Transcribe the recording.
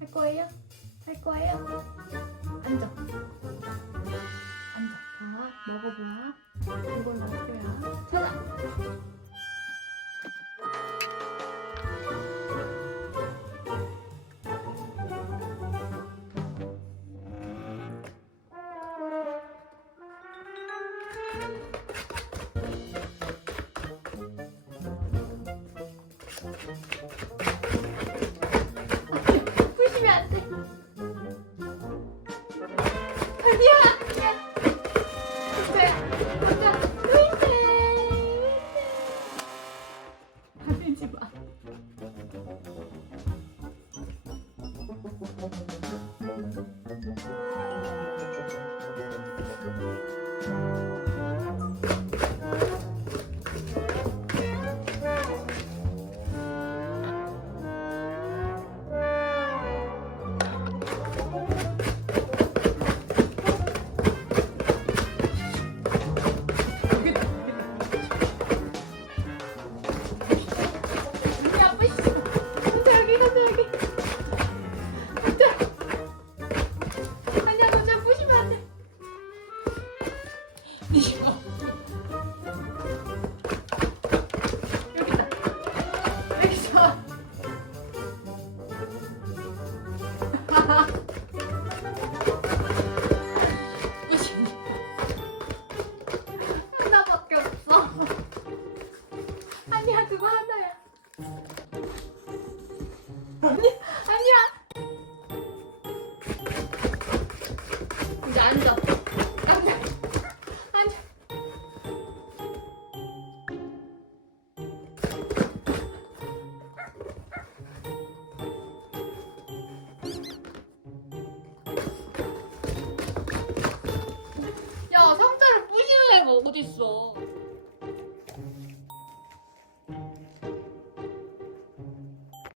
할 거예요? 할 거예요? 앉아. 앉아. 자, 먹어봐. 이걸 먹을 거야. 찾아. 부시면 안 돼. 아니야. 자, 가리지 마. 하나밖에 없어. 아니야, 그거 하나야. 아니야. 이제 앉아. 앉아. 앉아. 야, 상자를 부시는 애가 어딨어?